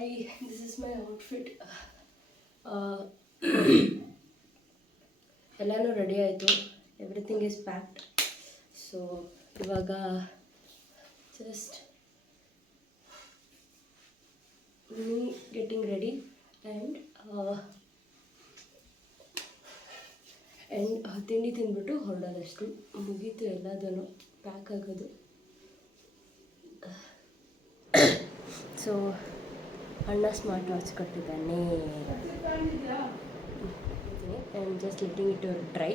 Hi, this is my outfit. ಎಲ್ಲನೂ ready ಆಯಿತು, everything is packed. So ಇವಾಗ just me getting ready and ತಿಂಡಿ ತಿಂದ್ಬಿಟ್ಟು ಹೊರಡೋದಷ್ಟು ಮುಗೀತು. ಎಲ್ಲದನ್ನು ಪ್ಯಾಕ್ ಆಗೋದು. ಸೊ ಅಣ್ಣ ಸ್ಮಾರ್ಟ್ ವಾಚ್ ಕೊಟ್ಟಿದ್ದಾನೆ and just letting it dry.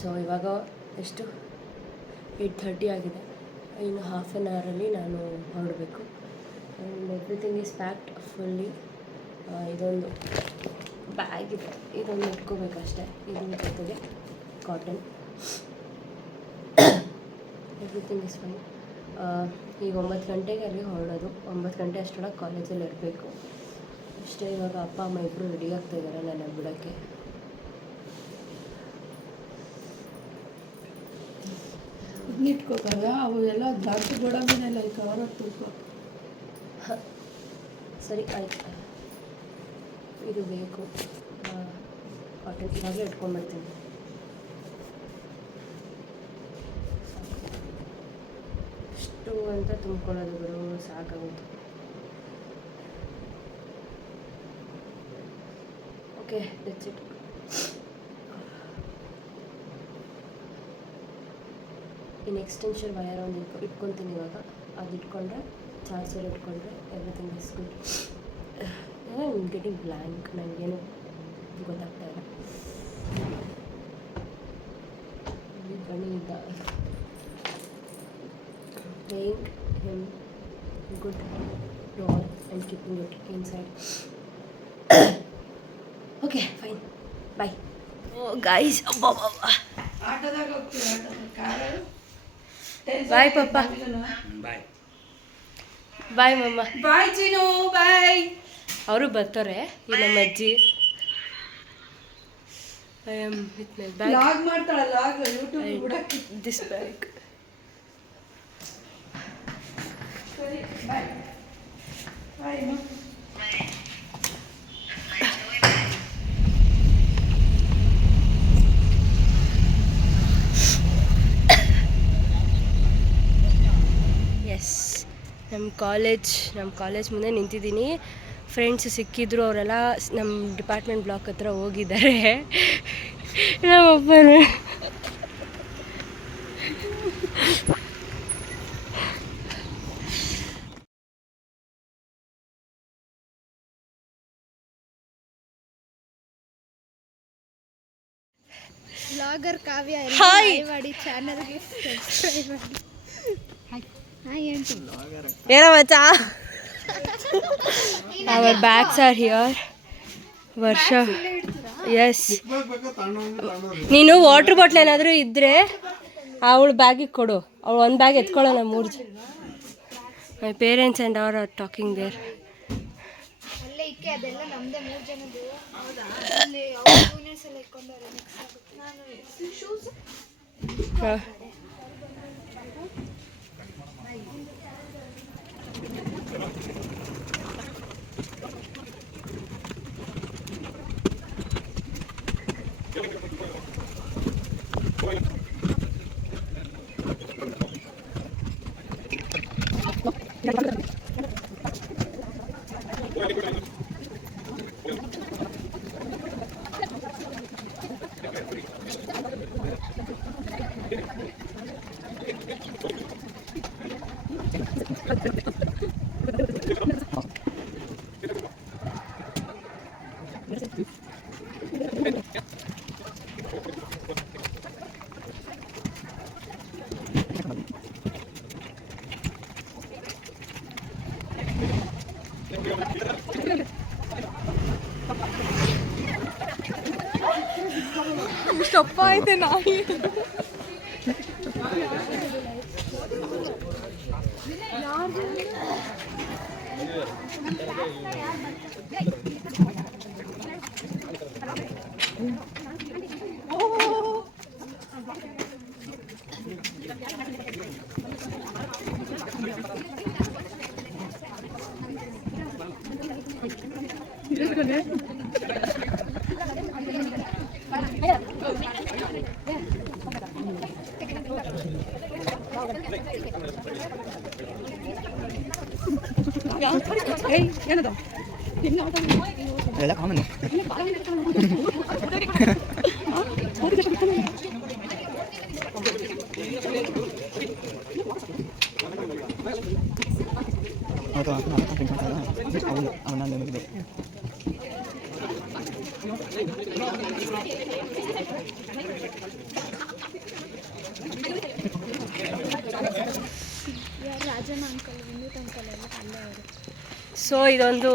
So ಇವಾಗ ಎಷ್ಟು 8:30 ಆಗಿದೆ. ಇನ್ನು ಹಾಫ್ ಆನ್ ಅವರಲ್ಲಿ ನಾನು ಹೊರಡಬೇಕು. And everything is packed fully. ಇದೊಂದು ಬ್ಯಾಗ್ ಇದೆ, ಇದೊಂದು ಇಟ್ಕೋಬೇಕಷ್ಟೇ. ಇದ್ರ ಜೊತೆಗೆ ಕಾಟನ್, ಎವ್ರಿಥಿಂಗ್ ಇಸ್ ಫೈನ್. ಈಗ 9 ಗಂಟೆಗೆ ಅಲ್ಲಿ ಹೊರಡೋದು. 9 ಗಂಟೆ ಅಷ್ಟರೊಳಗೆ ಕಾಲೇಜಲ್ಲಿ ಇರಬೇಕು ಅಷ್ಟೇ. ಇವಾಗ ಅಪ್ಪ ಅಮ್ಮ ಇಬ್ಬರು ರೆಡಿ ಆಗ್ತಾಯಿದ್ದಾರೆ ನನ್ನ ಬಿಡೋಕ್ಕೆ. ಇಟ್ಕೋತಾರ ಅವು ಎಲ್ಲ ಜಾಸ್ತಿ ಗೋಡಂಬಿನೆಲ್ಲ ಐತೆ ಅವರ ತುಳ್ಕೊ. ಹಾಂ ಸರಿ ಆಯ್ತು. ಇದು ಬೇಕು ಕಾಟನ್, ಇವಾಗಲೇ ಇಟ್ಕೊಂಡ್ಬರ್ತೀನಿ. ಇಷ್ಟು ಅಂತ ತುಂಬ್ಕೊಳ್ಳೋದು ಬಿಡು, ಸಾಕಾಗೋದು. Okay, that's it. ಇನ್ನು ಎಕ್ಸ್ಟೆನ್ಷನ್ ವಯರ್ ಒಂದು ಇಟ್ಕೊತೀನಿ ಇವಾಗ. ಅದು ಇಟ್ಕೊಂಡ್ರೆ, ಚಾರ್ಜರ್ ಇಟ್ಕೊಂಡ್ರೆ everything is good. I am getting blank, ನನಗೇನು ಗೊತ್ತಾಗ್ತಾ ಇಲ್ಲ. ಗಣಿ ಇದ್ದ playing him good doll and keeping it inside. Okay, fine. Bye. Oh guys, ಆಟೋದಾಗ ಹೋಗ್ತೀವಿ, ಕಾರು. Bye papa. ಬಾಯ್ Bye mama. ಬಾಯ್ ಚಿನ್ನು, ಬಾಯ್. ಅವರು ಬರ್ತಾರೆ. ಈ ನಮ್ಮ ಅಜ್ಜಿ. I am with my bag. Log ಮಾಡ್ತಾಳ, ಲಾಗ್ ಯೂಟ್ಯೂಬ್ ಬಿಡಕ್ಕೆ. This bag. ಸರಿ, ಬಾಯ್ ಬಾಯ್. ಎಸ್, ನಮ್ಮ ಕಾಲೇಜ್ ಮುಂದೆ ನಿಂತಿದ್ದೀನಿ. ಫ್ರೆಂಡ್ಸ್ ಸಿಕ್ಕಿದ್ರು, ಅವರೆಲ್ಲ ನಮ್ಮ ಡಿಪಾರ್ಟ್ಮೆಂಟ್ ಬ್ಲಾಕ್ ಹತ್ರ ಹೋಗಿದ್ದಾರೆ. ನಮ್ಮಪ್ಪನು ಬ್ಲಾಗರ್ ಕಾವ್ಯ ಹಾಯ್ ಮಾಡಿ ಚಾನಲ್ಗೆ ಸಬ್ಸ್ಕ್ರೈಬ್ ಮಾಡಿ. Hi aunty. ಏನೋ ಮಚ್ಚಾ. Our bags are here. Varsha yes, ನೀನು ವಾಟರ್ ಬಾಟ್ಲ್ ಏನಾದರೂ ಇದ್ದರೆ ಅವಳು ಬ್ಯಾಗಿಗೆ ಕೊಡು. ಅವಳು ಒಂದು ಬ್ಯಾಗ್ ಎತ್ಕೊಳ್ಳೋಣ. 3 ಜನ. ಮೈ ಪೇರೆಂಟ್ಸ್ ಆ್ಯಂಡ್ ಅವರ್ ಆರ್ ಟಾಕಿಂಗ್ ದೇರ್. ಅಲ್ಲೇ ಇಕ್ಕೆ ಅದೆಲ್ಲ ನಮ್ಮದೇ 3 ಜನದ್ದು. ಹೌದಾ? ಅಲ್ಲಿ ಅವ್ರ ಜೂನಿಯರ್ಸ್ ಎಲ್ಲ ಇಟ್ಕೊಂಡವ್ರೆ. ನೆಕ್ಸ್ಟ್ ನಾನು ಶೂಸ್. ಹಾಂ, ಸ್ಟಪ್ಪ ಐತೆ ನಾಯಿ. ಅದೆಲ್ಲ ಕಾಮನ್. ಸೊ ಇದೊಂದು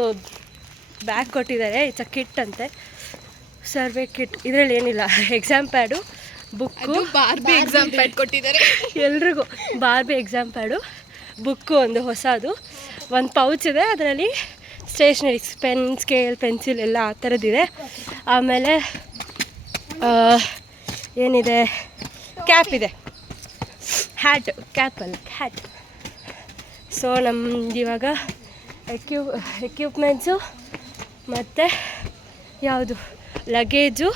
ಬ್ಯಾಗ್ ಕೊಟ್ಟಿದ್ದಾರೆ, ಇಟ್ಸ್ ಅ ಕಿಟ್ ಅಂತೆ, ಸರ್ವೆ ಕಿಟ್. ಇದರಲ್ಲಿ ಏನಿಲ್ಲ, exam pad, book, Barbie exam pad ಕೊಟ್ಟಿದ್ದಾರೆ ಎಲ್ರಿಗೂ. ಬಾರ್ಬಿ ಎಕ್ಸಾಮ್ ಪ್ಯಾಡು, ಬುಕ್ಕು ಒಂದು ಹೊಸದು, ಒಂದು ಪೌಚ್ ಇದೆ, ಅದರಲ್ಲಿ ಸ್ಟೇಷ್ನರೀಸ್, ಪೆನ್, ಸ್ಕೇಲ್, ಪೆನ್ಸಿಲ್ ಎಲ್ಲ ಆ ಥರದ್ದಿದೆ. ಆಮೇಲೆ ಏನಿದೆ, ಕ್ಯಾಪ್ ಇದೆ, ಹ್ಯಾಟ್, ಕ್ಯಾಪಲ್ಲ ಹ್ಯಾಟ್. ಸೊ ನಮ್ದು ಇವಾಗ ಎಕ್ವಿಪ್ಮೆಂಟ್ಸು ಮತ್ತು ಯಾವುದು ಲಗೇಜು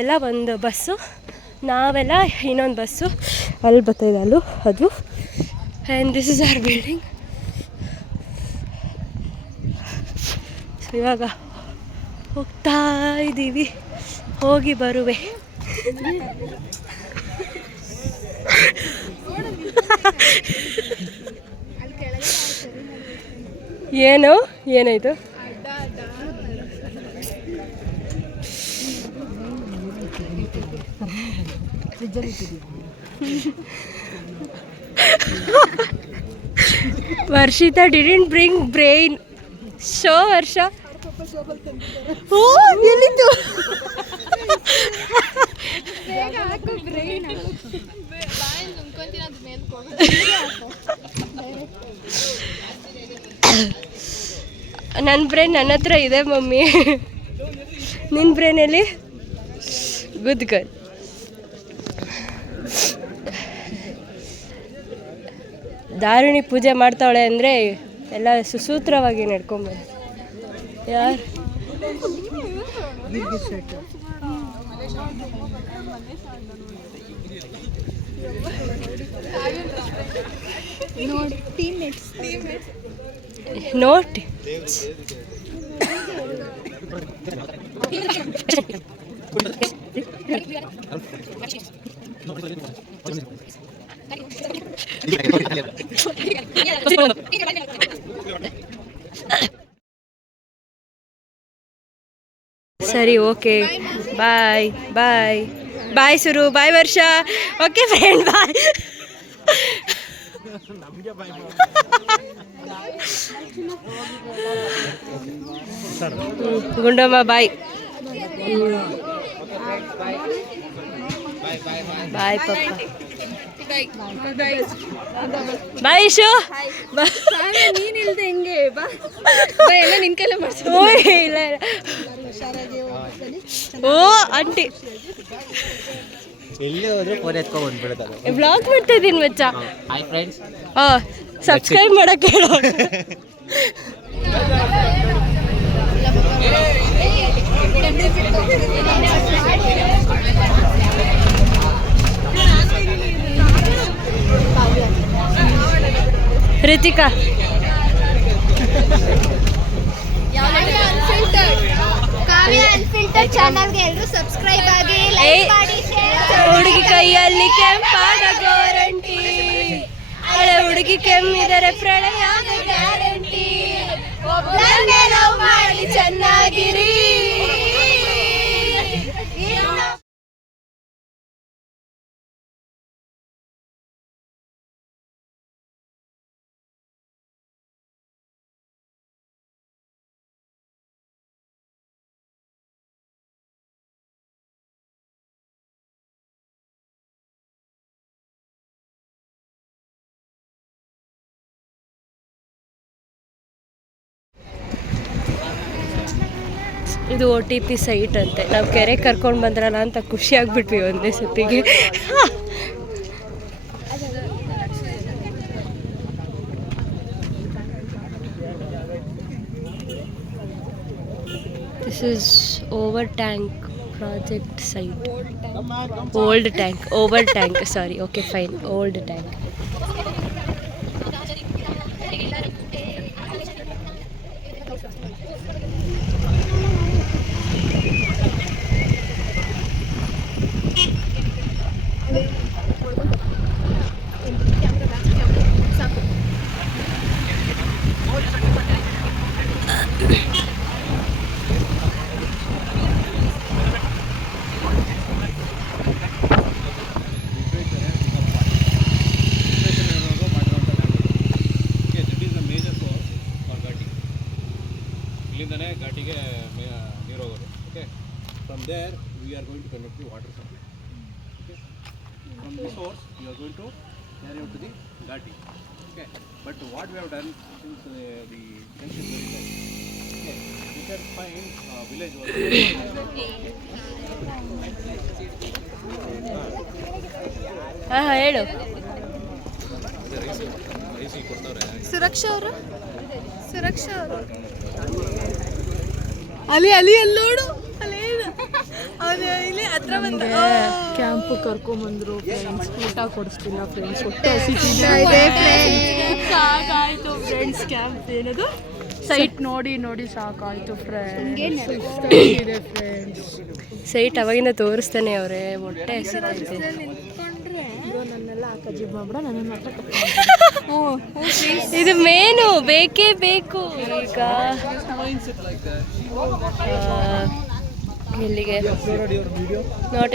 ಎಲ್ಲ ಒಂದು ಬಸ್ಸು, ನಾವೆಲ್ಲ ಇನ್ನೊಂದು ಬಸ್ಸು ಅಲ್ಲಿ ಬರ್ತಾಯಿದೆ ಅಲ್ಲೂ ಅದು. And this is our building. So ಇವಾಗ ಹೋಗ್ತಾ ಇದ್ದೀವಿ, ಹೋಗಿ ಬರುವೆ. ಏನು ಏನಾಯಿತು? Varshitha didn't bring brain. Show ವರ್ಷ. ಓ ಎಲ್ಲಿತ್ತು? ನನ್ನ ಬ್ರೈನ್ ನನ್ನ ಹತ್ರ ಇದೆ ಮಮ್ಮಿ. ನಿನ್ನ ಬ್ರೈನಲ್ಲಿ ಗುಡ್ ಗರ್ಲ್. ದಾರುಣಿ ಪೂಜೆ ಮಾಡ್ತಾವಳೆ ಅಂದರೆ ಎಲ್ಲ ಸುಸೂತ್ರವಾಗಿ ನಡ್ಕೊಂಬಂದು. ಯಾರು ನೋಟ್ ಸರಿ, ಓಕೆ, ಬಾಯ್ ಬಾಯ್ ಬಾಯ್ ಸುರು, ಬಾಯ್ ವರ್ಷ. ಓಕೆ ಫ್ರೆಂಡ್, ಬಾಯ್. ಗುಂಡಮ್ಮ ಬಾಯ್. ಬಾಯ್ ಪಪ್ಪ. ಬಾಯ್ ಇಶು. ನೀನಿಲ್ದೆ ಹೆಂಗೆ ಬಾ ಎಲ್ಲ ನಿನ್ ಕೈಲೇ ಮಾಡ್ಸಿ. ಇಲ್ಲ ಓ ಆಂಟಿ ಎಲ್ಲಿ ಹೋದ್ರೆ ಫೋನ್ ಎತ್ಕೊಂಡು ಬಂದ್ಬಿಡ್ತಾರೆ. ಬ್ಲಾಗ್ ಮಾಡ್ತಾ ಇದ್ದೀನಿ ಮಚ್ಚ. Hi friends. ಸಬ್ಸ್ಕ್ರೈಬ್ ಮಾಡಕ್ಕೆ ಹೇಳು. ರಿತಿಕಾ ಕಾವ್ಯ ಅನ್ಫಿಲ್ಟರ್ ಚಾನಲ್ಗೆ ಎಲ್ಲರೂ ಸಬ್ಸ್ಕ್ರೈಬ್ ಆಗಿ, ಲೈಕ್ ಮಾಡಿ, ಶೇರ್ ಮಾಡಿ. ಹುಡುಗಿ ಕೈಯಲ್ಲಿ ಕೆಂಪಾದ ಗೋರಂಟಿ, ಹಳೆ ಹುಡುಗಿ ಕೆಮ್ಮಿದರೆ ಪ್ರಳಯ ಗ್ಯಾರಂಟಿ. ಒಬ್ಬಳನ್ನೇ ಲವ್ ಮಾಡಿ ಚೆನ್ನಾಗಿರಿ. ಇದು OTP ಸೈಟ್ ಅಂತೆ. ನಾವು ಕೆರೆ ಕರ್ಕೊಂಡು ಬಂದ್ರಲ್ಲ ಅಂತ ಖುಷಿಯಾಗ್ಬಿಟ್ವಿ ಒಂದೇ ಸತಿಗೆ. is over tank project site. Old tank. Over tank. Sorry. Okay, fine. Old tank. ಇಲ್ಲಿಂದನೇ ಘಾಟಿಗೆ ನೀರು ಹೋಗೋದು. Okay, from there we are going to connect the water supply. Okay, from the source we are going to carry out to the ಘಾಟಿ. Okay, but what we have done since the junction is very okay, we can find village ಹಾಂ ಹೇಳು. ಸುರಕ್ಷಾ ಅವರು ಅಲ್ಲಿ ನೋಡು ಇಲ್ಲಿ ಹತ್ರ ಬಂದ camp ಕರ್ಕೊಂಬಂದ್ರು friends, ಊಟ ಕೊಡಿಸ್ತಿಲ್ಲ ಫ್ರೆಂಡ್ಸ್, ಸಾಕಾಯ್ತು ಫ್ರೆಂಡ್ಸ್. ಕ್ಯಾಂಪ್ ಏನದು ಸೈಟ್ ನೋಡಿ ನೋಡಿ ಸಾಕಾಯ್ತು ಫ್ರೆಂಡ್ಸ್. ಇದೆ ಫ್ರೆಂಡ್ಸ್ ಸೈಟ್ ಅವಾಗಿಂದ ತೋರಿಸ್ತಾನೆ ಅವರೇ, ಹೊಟ್ಟೆ ಹಸಿತೈತೆ. ನನ್ನೆಲ್ಲ ಅಕ್ಕಾಜಿ ಮಾಡ್ಬಿಡ, ನನ್ನ ಮಾತ್ರ ಇದು ಮೇನು ಬೇಕೇ ಬೇಕು. ಈಗ ಎಲ್ಲಿಗೆ? Not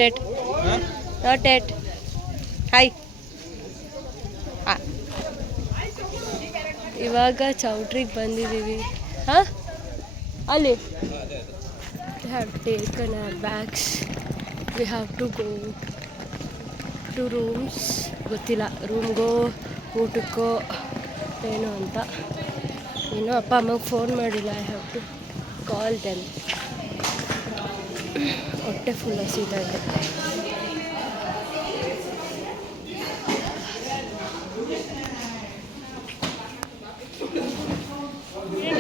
at hi. ಇವಾಗ ಚೌಟ್ರಿಗೆ ಬಂದಿದ್ದೀವಿ. ಹಾಂ, ಅಲ್ಲಿ we have taken our bags. We have to go to rooms. ಗೊತ್ತಿಲ್ಲ ರೂಮ್ಗೋ ಊಟಕ್ಕೋ ಏನು ಅಂತ. ಇನ್ನೂ ಅಪ್ಪ ಅಮ್ಮಗೆ ಫೋನ್ ಮಾಡಿಲ್ಲ. I have to call them. ಹೊಟ್ಟೆ ಫುಲ್ ಹಸಿತೈತೆ.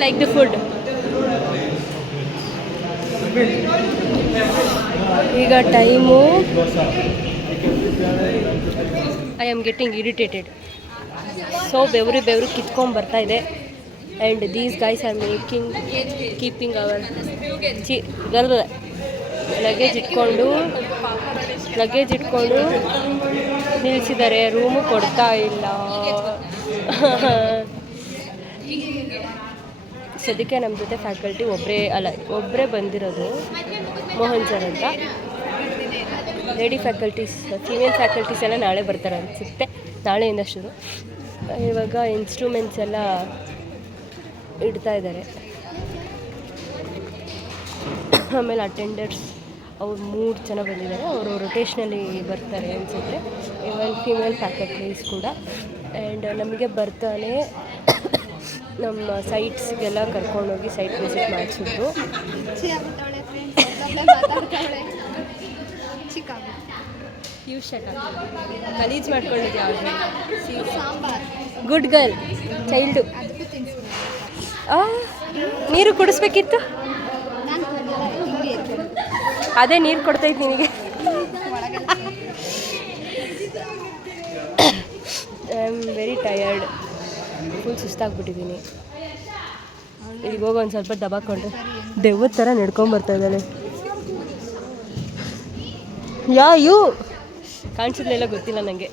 Like the food. ಈಗ time I am getting irritated. So ಬೆವರು ಕಿತ್ಕೊಂಡು ಬರ್ತಾ ಇದೆ. And these guys are keeping our luggage ಇಟ್ಕೊಂಡು ನಿಲ್ಲಿಸಿದ್ದಾರೆ. ರೂಮು ಕೊಡ್ತಾ ಇಲ್ಲ. ಸದ್ಯಕ್ಕೆ ನಮ್ಮ ಜೊತೆ ಫ್ಯಾಕಲ್ಟಿ ಒಬ್ಬರೇ ಬಂದಿರೋದು, ಮೋಹನ್ ಸರ್ ಅಂತ. ಲೇಡಿ ಫ್ಯಾಕಲ್ಟೀಸ್, ಫೀಮೇಲ್ ಫ್ಯಾಕಲ್ಟೀಸ್ ಎಲ್ಲ ನಾಳೆ ಬರ್ತಾರೆ ಅನಿಸುತ್ತೆ. ನಾಳೆಯಿಂದ ಶುರು. ಇವಾಗ ಇನ್ಸ್ಟ್ರೂಮೆಂಟ್ಸ್ ಎಲ್ಲ ಇಡ್ತಾ ಇದ್ದಾರೆ. ಆಮೇಲೆ ಅಟೆಂಡರ್ಸ್ ಅವ್ರು 3 ಜನ ಬಂದಿದ್ದಾರೆ. ಅವರು ರೊಟೇಷ್ನಲ್ಲಿ ಬರ್ತಾರೆ ಅನಿಸುತ್ತೆ. ಇವನ್ ಫೀಮೇಲ್ ಫ್ಯಾಕಲ್ಟೀಸ್ ಕೂಡ. ಆ್ಯಂಡ್ ನಮಗೆ ಬರ್ತಾನೆ ನಮ್ಮ ಸೈಟ್ಸ್ಗೆಲ್ಲ ಕರ್ಕೊಂಡೋಗಿ ಸೈಟ್ ವಿಸಿಟ್ ಮಾಡಿಸಿದ್ರು. ಗಲೀಜ್ ಮಾಡ್ಕೊಂಡಿದ್ದೆ ಅವ್ರಿಗೆ. Good girl, child. ನೀರು ಕುಡಿಸ್ಬೇಕಿತ್ತು. ಅದೇ ನೀರು ಕೊಡ್ತೈತೆ ನಿನಗೆ. I am very tired. Full ಸುಸ್ತಾಗ್ಬಿಟ್ಟಿದ್ದೀನಿ. ಇಲ್ಲಿಗೆ ಹೋಗಿ ಒಂದು ಸ್ವಲ್ಪ ದಬಾಕೊಂಡ್ರೆ ದೆವ್ವದ ಥರ ನಡ್ಕೊಂಬರ್ತಾ ಇದ್ದಾಳೆ. ಯು ಕಾಣಿಸಿದ್ಲೆಲ್ಲ ಗೊತ್ತಿಲ್ಲ ನನಗೆ.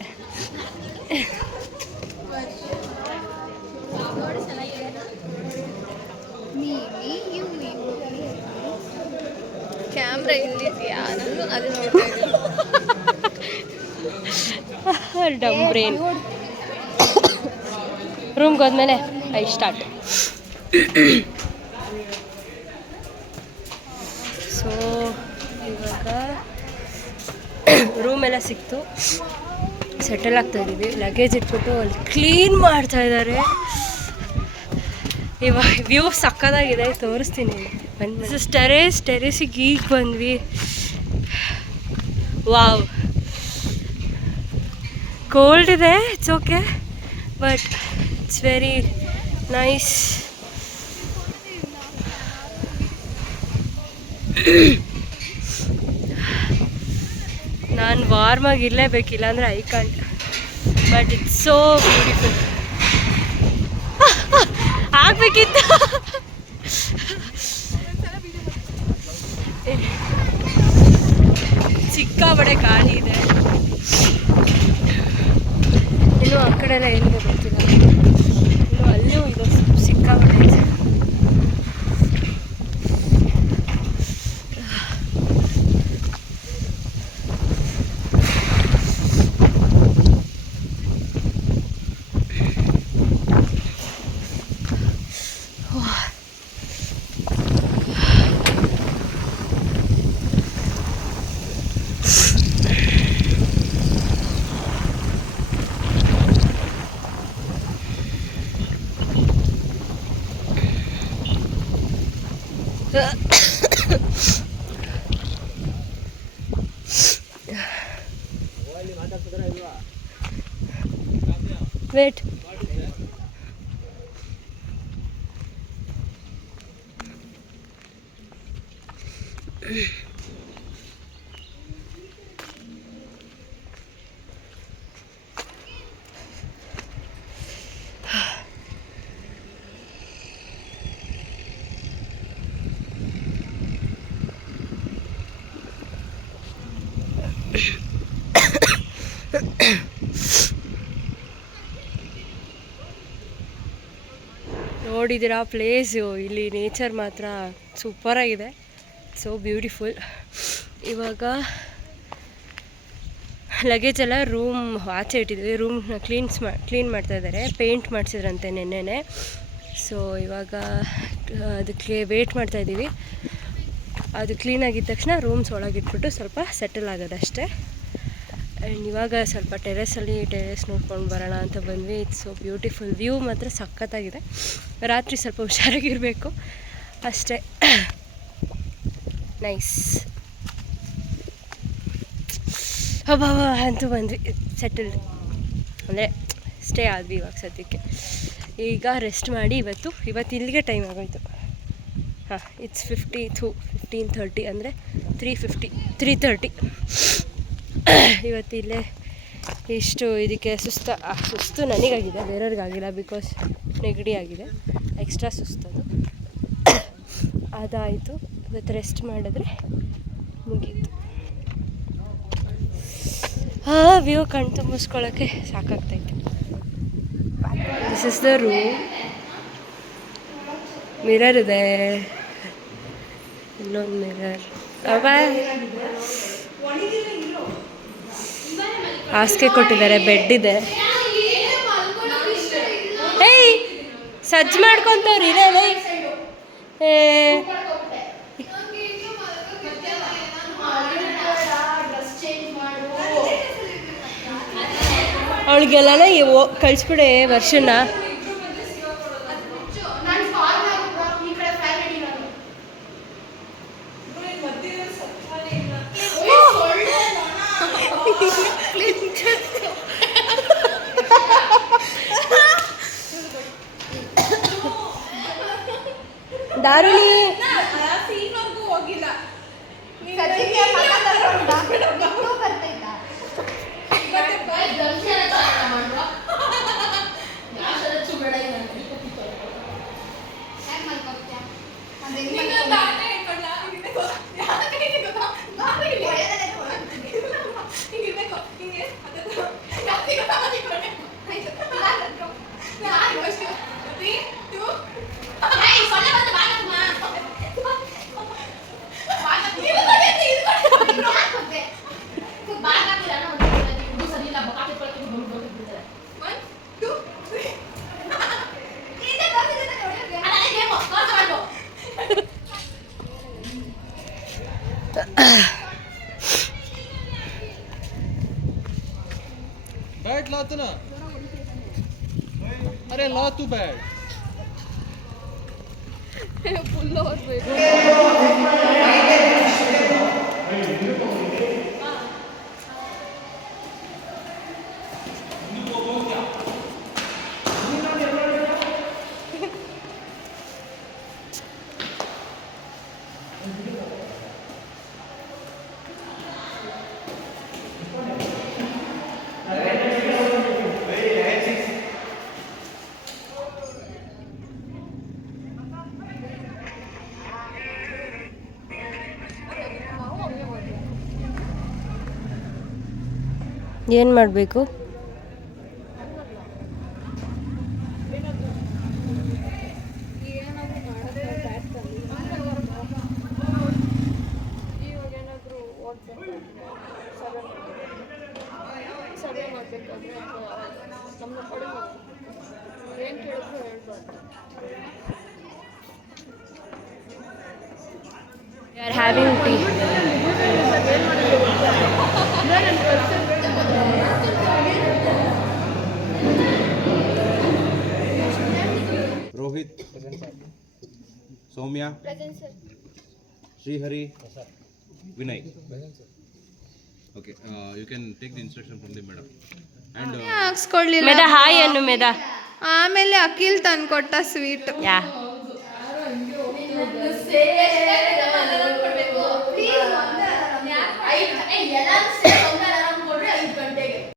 ಕ್ಯಾಮ್ರಾ ಎಲ್ಲಿದೆಯಾ ಅದು ನೋಡ್ತಾ ಇದ್ದೀನಿ. ಡಮ್ ಬ್ರೇನ್. ರೂಮ್ಗೆ ಹೋದ್ಮೇಲೆ ಐ ಸ್ಟಾರ್ಟ್. ಸೊ ಇವಾಗ ರೂಮೆಲ್ಲ ಸಿಕ್ತು, ಸೆಟಲ್ ಆಗ್ತಾಯಿದ್ದೀವಿ. ಲಗೇಜ್ ಇಟ್ಬಿಟ್ಟು ಅಲ್ಲಿ ಕ್ಲೀನ್ ಮಾಡ್ತಾಯಿದ್ದಾರೆ. ಇವಾಗ ವ್ಯೂ ಸಕ್ಕದಾಗಿದೆ, ತೋರಿಸ್ತೀನಿ. ಟೆರೇಸಿಗೆ ಈಗ ಬಂದ್ವಿ. ವಾವ್, ಕೋಲ್ಡ್ ಇದೆ, it's okay, but it's very nice. ನಾನು ವಾರ್ಮಾಗಿ ಇರಲೇಬೇಕಿಲ್ಲ ಅಂದರೆ I can't, but it's so beautiful. ಆಗಬೇಕಿತ್ತು. ಸಿಕ್ಕಾಬಡೆ ಗಾಳಿ ಇದೆ. ಇನ್ನು ಆ ಕಡೆ ಎಲ್ಲ ಏನಿದೆ ಗೊತ್ತಿಲ್ಲ. ಇನ್ನು ಅಲ್ಲೂ ಇದೆ ಸಿಕ್ಕಾಬಡೆ ಇದೆ. ವೇಟ್. ನೋಡಿದ್ದೀರಾ ಪ್ಲೇಸು, ಇಲ್ಲಿ ನೇಚರ್ ಮಾತ್ರ ಸೂಪರಾಗಿದೆ, ಸೋ ಬ್ಯೂಟಿಫುಲ್. ಇವಾಗ ಲಗೇಜ್ ಎಲ್ಲ ರೂಮ್ ಆಚೆ ಇಟ್ಟಿದ್ವಿ. ರೂಮ್ನ ಕ್ಲೀನ್ ಮಾಡ್ತಾ ಇದ್ದಾರೆ. ಪೇಂಟ್ ಮಾಡಿಸಿದ್ರಂತೆ ನೆನ್ನೆನೆ. ಸೊ ಇವಾಗ ಅದಕ್ಕೆ ವೇಟ್ ಮಾಡ್ತಾಯಿದ್ದೀವಿ. ಅದು ಕ್ಲೀನ್ ಆಗಿದ ತಕ್ಷಣ ರೂಮ್ಸ್ ಒಳಗಿಟ್ಬಿಟ್ಟು ಸ್ವಲ್ಪ ಸೆಟಲ್ ಆಗೋದಷ್ಟೇ. ಆ್ಯಂಡ್ ಇವಾಗ ಸ್ವಲ್ಪ ಟೆರೆಸ್ ನೋಡ್ಕೊಂಡು ಬರೋಣ ಅಂತ ಬಂದ್ವಿ. It's so beautiful. ವ್ಯೂ ಮಾತ್ರ ಸಖತ್ತಾಗಿದೆ. ರಾತ್ರಿ ಸ್ವಲ್ಪ ಹುಷಾರಾಗಿರಬೇಕು ಅಷ್ಟೇ. ನೈಸ್. ಹಬ್ಬ ಅಂತೂ ಬಂದ್ವಿ, ಸೆಟಲ್ಡ್ ಅಂದರೆ ಸ್ಟೇ ಆದ್ವಿ ಇವಾಗ ಸದ್ಯಕ್ಕೆ. ಈಗ ರೆಸ್ಟ್ ಮಾಡಿ ಇವತ್ತು ಇಲ್ಲಿಗೆ ಟೈಮ್ ಆಗೋಯ್ತು. ಹಾಂ, ಇಟ್ಸ್ 15:30 ಅಂದರೆ 3:30. ಇವತ್ತು ಇಲ್ಲೇ ಇಷ್ಟು ಇದಕ್ಕೆ ಸುಸ್ತು ನನಗಾಗಿದೆ, ಬೇರೆಯವ್ರಿಗಾಗಿಲ್ಲ. ಬಿಕಾಸ್ ನೆಗಡಿ ಆಗಿದೆ, ಎಕ್ಸ್ಟ್ರಾ ಸುಸ್ತದು. ಅದಾಯಿತು. ಇವತ್ತು ರೆಸ್ಟ್ ಮಾಡಿದ್ರೆ ಮುಗೀತು. ವ್ಯೂ ಕಣ್ ತುಂಬಿಸ್ಕೊಳ್ಳೋಕ್ಕೆ ಸಾಕಾಗ್ತೈತೆ. This is the room. Mirror ಇದೆ, ಇಲ್ಲೊಂದು ಮಿರರ್. ಹಾಸಿಗೆ ಕೊಟ್ಟಿದ್ದಾರೆ, ಬೆಡ್ ಇದೆ. ಏಯ್ ಸಜ್ಜು ಮಾಡ್ಕೊತವ್ರಿ ಇರೇ. ಅವಳಿಗೆಲ್ಲ ಕಳಿಸ್ಬಿಡೆ ವರ್ಷನ. ದಾರುಣಿ बैठ ला तो ना, अरे ला तू बैठ. ಏನು ಮಾಡಬೇಕು? We are having tea. Rohit. Soumya. Present sir. Srihari. Vinay. Okay, you can take the instruction from the madam. And ಹಾಕ್ಸ್ಕೊಳ್ಳಿಲ್ಲ. ಮೇದ ಹಾಯ್ ಅನ್ನು ಮೇದ. ಆಮೇಲೆ ಅಖಿಲ್ ತಂದ್ಕೊಟ್ಟ ಸ್ವೀಟ್. Yeah please